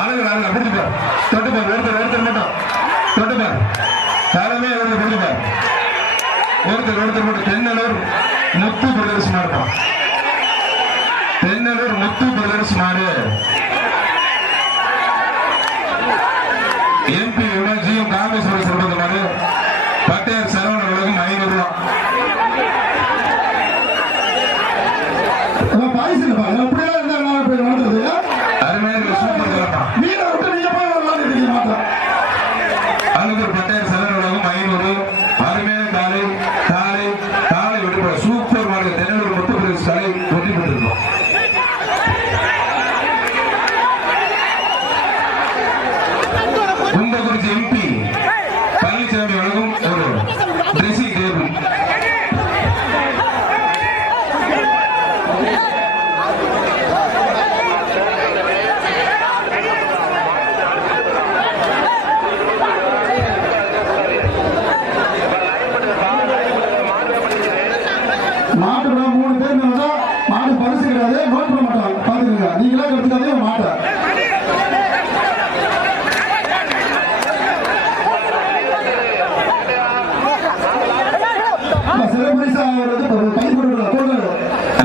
ஆளுங்க பிடிச்சுப்பார் தொட்டுப்பார் ஒருத்தர் மட்டும் தொட்டுப்பார் தலைமே பிடிச்சுப்பார் ஒருத்தர் மட்டும் தென்னலூர் முத்து பிரதர்ஸ் மாறுப்பான் தென்னலூர் முத்து பிரதர்ஸ் மாறு எம்பி விமர்ஜியும் காங்கிரஸ் சொல்றது மாதிரி பட்டையார் சரவண உலகம் 500 ரூபாய் அருமையான சூப்பர் அனுகூர் பட்டையார் சரவண உலகம் 500 அருமையான காலை வெற்றி சூப்பர் மாடு தென்னலூர் முத்து பிரதர்ஸ் கலை வெற்றி பெற்றிருக்கோம். கும்பகுறிச்சி எம்பி பழனிசாமி வழங்கும் ஒரு ட்ரெஸ்ஸிங் டேபிள் மாட்டு 3 பேர் மாடு பரிசு கிடையாது நோட் பண்ண மாட்டாங்க பாத்துக்கங்க நீங்களே எடுத்துக்காதே மாட்டை சிறப்பு